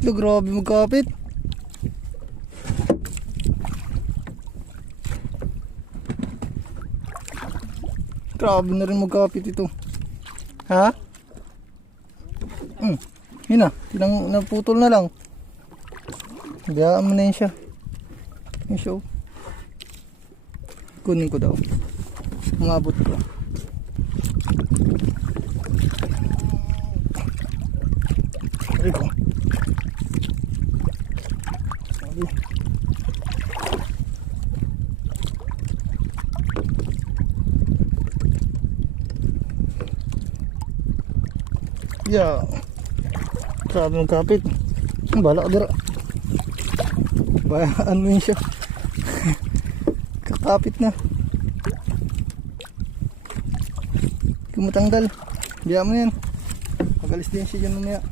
Ito, grabe magkapit. Grabe na rin magkapit ito. Ha? Yun na. Naputol na lang. Hayaan mo na yun siya. Yun siya. Kunin ko daw. Umabot ko. Aray ko. Yeah. Grabe magkapit. Bala ka dira. Bayaan mo yun siya. Kakapit na. Kumatanggal. Diyan mo yan. Magalis din siya dyan mamaya.